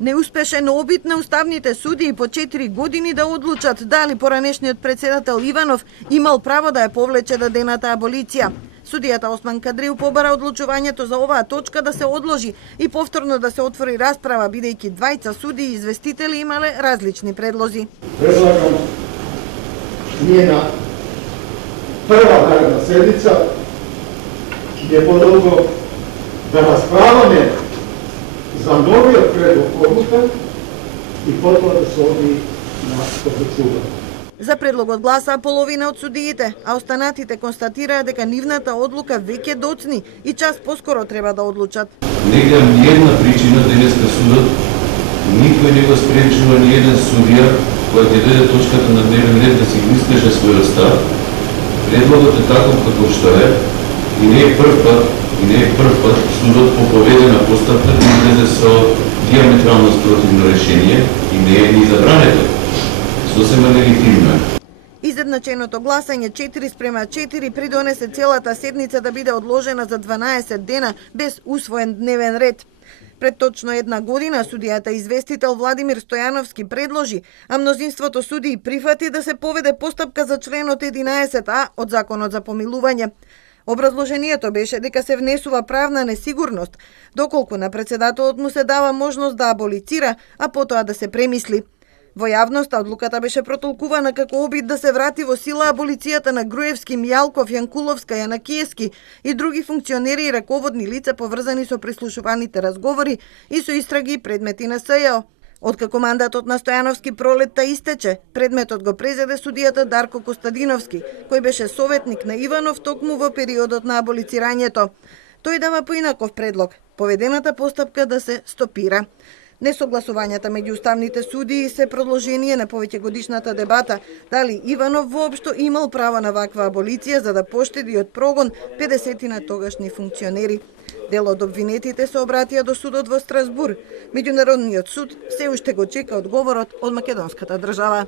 Неуспешен обид на уставните судии по 4 години да одлучат дали поранешниот председател Иванов имал право да ја повлече дадената аболиција. Судијата Осман Кадрил побара одлучувањето за оваа точка да се одложи и повторно да се отвори расправа, бидејќи двајца судии и известители имале различни предлози. Предлагам ние на прва наредна седница ќе подолго да расправаме за новиот предлог одлука и потоа да се оди на одлучување. За предлогот гласаа половина од судиите, а останатите констатираа дека нивната одлука веќе доцни и час поскоро треба да одлучат. Не гледам ни една причина денеска судот, никој не го спречува ни еден судија која ќе дојде точката на дневен ред да си искаже својот став. Предлогот е таков како што е и не е прв пат судот по поведена постапка да излезе со диаметрално спротивно решение и не е ни забрането. Сосема легитимно е. Изедначеното гласање 4:4 придонесе целата седница да биде одложена за 12 дена без усвоен дневен ред. Пред точно една година судијата известител Владимир Стојановски предложи, а мнозинството судии прифати да се поведе постапка за членот 11а од Законот за помилување. Образложението беше дека се внесува правна несигурност, доколку на председателот му се дава можност да аболицира, а потоа да се премисли. Во јавноста одлуката беше протолкувана како обид да се врати во сила аболицијата на Груевски, Мјалков, Јанкуловска, Јанакиевски и други функционери и раководни лица поврзани со прислушуваните разговори и со истраги и предмети на СЈО. Откако мандатот на Стојановски пролетта истече, предметот го презеде судијата Дарко Костадиновски, кој беше советник на Иванов токму во периодот на аболицирањето. Тој дава поинаков предлог, поведената постапка да се стопира. Несогласувањата меѓу уставните судии се продолжение на повеќегодишната дебата дали Иванов воопшто имал право на ваква аболиција за да поштеди од прогон 50 на тогашни функционери. Дел од обвинетите се обратија до судот во Страсбур. Меѓународниот суд се уште го чека одговорот од македонската држава.